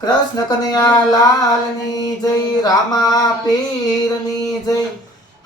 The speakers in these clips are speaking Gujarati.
कृष्ण कन्हैया लाल नी जय रामा पीर नी जय।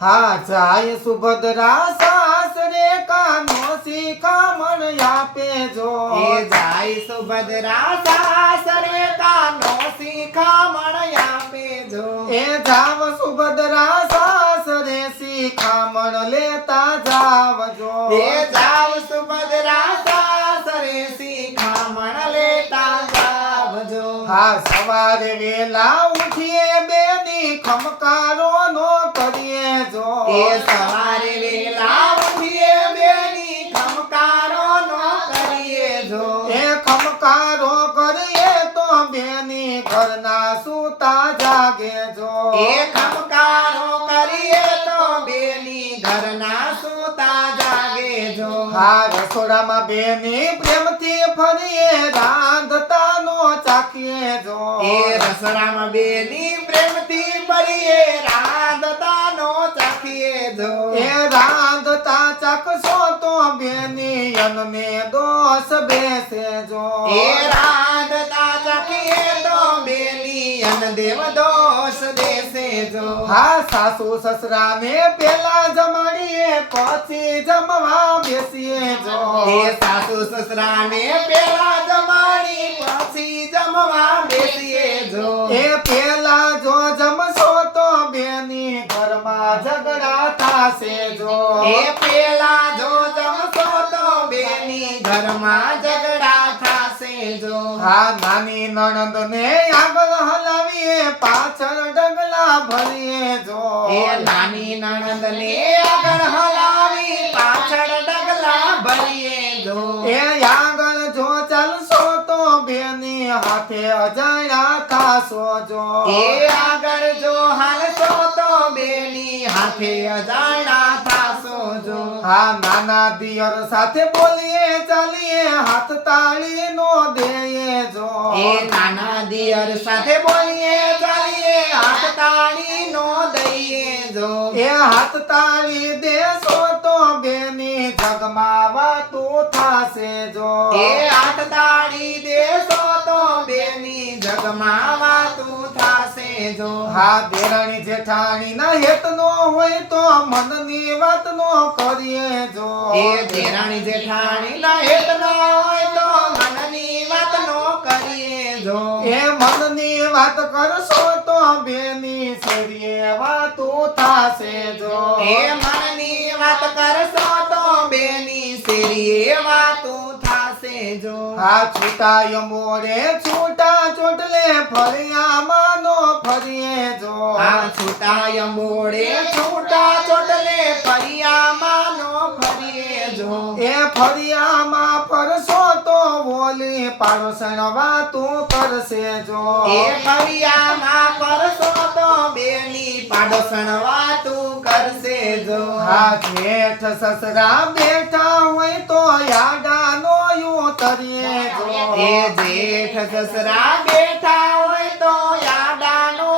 हा जाय सुभद्रा सासरे कानो शिखामण आपे जो। ए जाय सुभद्रा सासरे कानो शिखामण आपे जो। ए जाव सुभद्रा सासरे शिखामण लेता जावजो। ए जाव सुभद्रा सासरे शिखामण लेता जावजो। हा सवारे वेला उठिए बेनी खमकारो नो करिए जो। ए सवारे वेला उठिए बेनी खमकारो नो करिए जो। ए खमकारो करिए तो बेनी घरना सूता जागे जो। ए खमकारो करिए तो बेनी घरना सूता जागे जो। हा रसोડામાં બેની પ્રેમથી ફરીએ રાંધતાનો ચાખીએ જો। એ રસોડામાં બેની પ્રેમથી ફરીએ રાંધતાનો ચાખીએ જો। એ રાંધતા ચાખશો તો બેની અનને દોષ બેસે જો। એ રાંધતા ચાખીએ તો બેની અન દેવ દોષ દેશે જો। હા સાસુ સસરાને પેલા જમાડીએ પછી જમવા બેસીએ જો। એ સાસુ સસરાને પેલા જમાડી પછી જમવા બેસીએ જો। એ પેલા જો જમશો તો બેની ઘરમાં ઝઘડા થાશે જો। એ પેલા જો જમશો તો બેની ઘરમાં ઝઘડા થાશે જો। હા નાની નણંદને આગળ હલાવીએ પાછળ ડગલા ભરીએ જો। એ નાની નણંદને આગળ હલાવી પાછળ ડગલા ભરીએ જો। એ આગળ જો ચાલશો તો બેની હાથે અજાણ્યા થાશો જો। એ આગળ જો હાલશો તો બેની હાથે અજાણ્યા થાશો જો। હા નાના દિયર સાથે બોલીએ ચાલીએ હાથ તાળી નો દેએ જો। એ નાના દિયર સાથે બોલીએ ચાલીએ હાથ તાળી નો દઈએ જો। એ હાથ તાળી દેશો તો બેની જગમાં વાતું થાશે જો। એ હાથ તાળી દેશો તો બેની જગમાં વાતું થાશે જો। હા દેરાણી જેઠાણી ના હેત નો હોય તો મનની વાત નો કરીએ જો। એ દેરાણી જેઠાણી ના હેત ન હોય તો મનની વાત નો કરીએ જો। એ મનની વાત કરશો તો બેની શેરીએ વાતું થાશે જો। એ મનની વાત કરશો તો બેની શેરીએ વાતું થાશે જો। હા છૂટાય મોરે છૂટા ચોટલે ફળિયા માનો ફરીએ જો। આ છૂટાય મોડે છૂટા ચોટલે ફરિયામાં નો ફરીએ જો। એ ફળિયામાં ફરશો તો બોલી પાડોશણ વાતું કરશે જો। એ ફરિયામાં ફરશો તો બેની પાડોશણ વાતું કરશે જો। હા જેઠ સસરા બેઠા હોય તો યાડાનો ઉતરીએ જો। એ જેઠ સસરા બેઠા હોય તો યાડાનો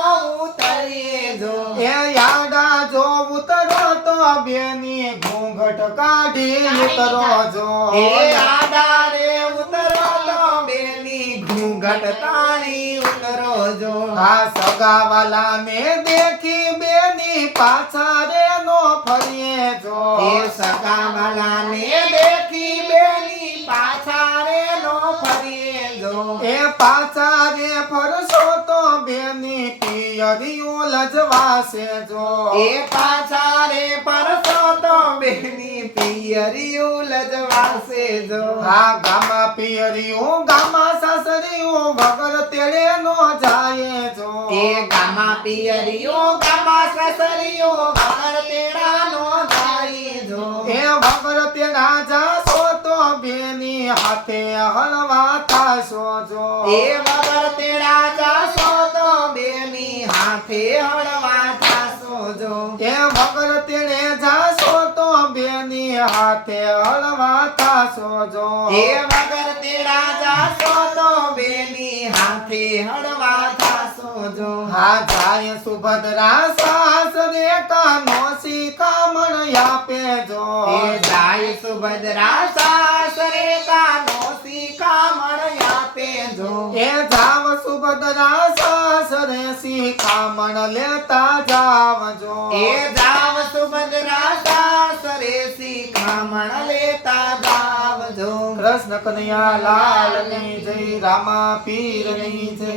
ઉતરીએ જો। એ યાડા જો ઉતરો તો બેની ઘૂંઘટ કાઢી ઉતરો જો। એ યાડા રે ઉતરો તો બેની ઘૂંઘટ તાણી ઉતરો જો। હા સગાવાલાને દેખી બેની પાછા રે નો ફરીએ જો। એ સગાવાલાને દેખી બેની પાછા રે નો ફરીએ જો। એ પાછા રે ફરશો તો બેની પિયરીઓ લજવાશે જો। એ પાછા રે પરસો તો બેની પિયરીઓ લજવાશે જો। હા ગામા પિયરીઓ ગામા સાસરીઓ વગર તેડે નો જાય જો। એ ગામા પિયરીઓ ગામા સસરીઓ વગર તેડા નો જાય જો। એ વગર તેડા જાશો તો બેની હાથે હળવા થાશો જો। એ વગર તેડા જાશો તો બેની હાથે હળવા થાશો જો। એ વગર તેડે જાશો તો બેની હાથે હળવા થાશો જો। એ વગર તેડા જાશો તો બેની હાથે હળવા થાશો જો। હા જાય સુભદ્રા સાસરે કાનો શિખામણ આપે જો। એ જાય સુભદ્રા સાસરે કાનો શિખામણ આપે જો। એ જાવ સુભદ્રા સુભદ્રા સાસરે શિખામણ લેતા જાવજો એ જાવ સુભદ્રા સાસરે શિખામણ લેતા જાવજો. કૃષ્ણ કનૈયા લાલ ની જય રામા પીર ની જય